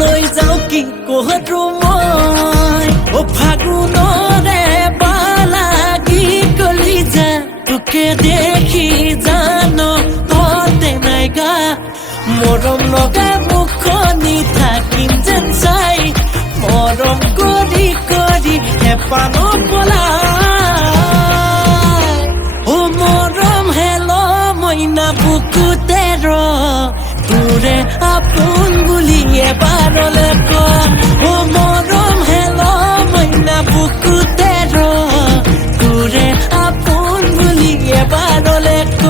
লৈ যাওঁ কি কহতু মই ও ফাগুনৰে বালাগি কলি যা তোকে দেখি জানো ততে নাই গা মৰম লগা মুখনি থাকিম যেন চাই মৰম কৰি কৰি হেঁপাহ নপলাই ও মৰম হেল মইনা বুকুতে ৰ তোৰে আপোন বুলি এবাৰলে ক ও মৰম হেল মইনা বুকুতে ৰ তোৰে আপোন বুলি এবাৰলে ক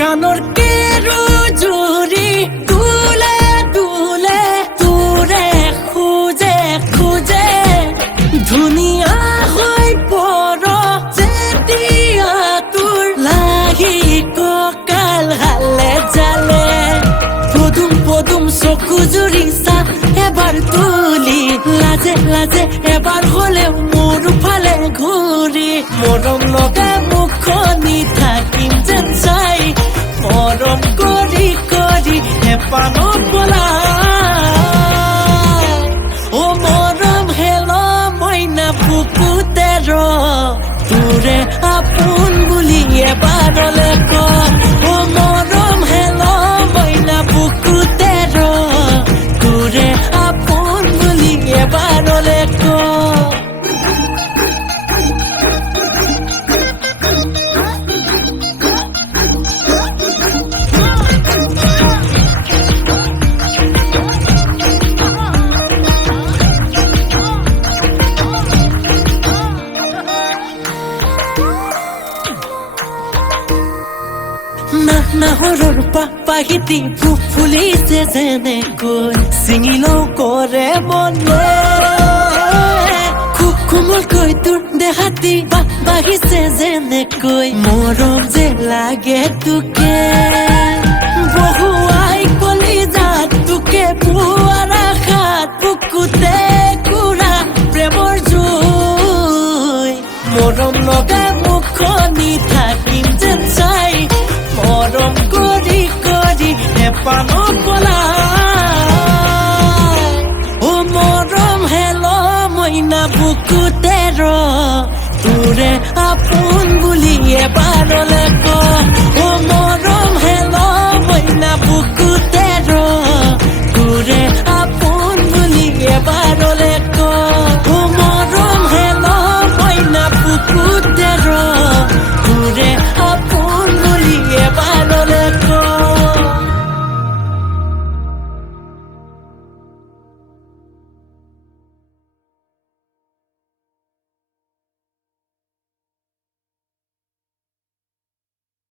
কানৰ কেৰু জুৰি দুলে দুলে তোৰে খুজে খুজে ধুনীয়া হৈ পৰ যেতিয়া তোৰ লাগি কঁকাল হালে জালে পদুম পদুম চকু জুৰি চা এবাৰ তুলি লাজে লাজে এবাৰ হলেও মোৰ ফালে ঘূৰি মৰম লগা মুখনি থাকিম যেন চাই মৰম কৰি কৰি হেঁপাহ নপলাই ও মৰম হেল মইনা বুকুতে ৰ তোৰে আপোন বুলি এবাৰলে ক ও মৰম হেল মইনা বুকুতে ৰ তোৰে আপোন বুলি এবাৰলে ক নাহৰৰ পাহিতি ফুলিছে যেনেকৈ চিঙি লওঁ কৰে মনে কোমলকৈ তোৰ দেহাতি বাঢ়িছে যেনেকৈ মৰম যে লাগে তোকে বহুৱাই কলিজাত তোকে পোৱাৰ আশাত বুকুতে কুৰা প্ৰেমৰ জুই মৰম লগা মুখনি থাকিম যেন চাই মৰম কৰি কৰি হেঁপাহ নপলাই ও মৰম হেল মইনা বুকুতে ৰ তোৰে আপোন বুলি এবাৰলে ক ও মৰম হেল মইনা বুকুতে ৰ তোৰে আপোন বুলি এবাৰলে ক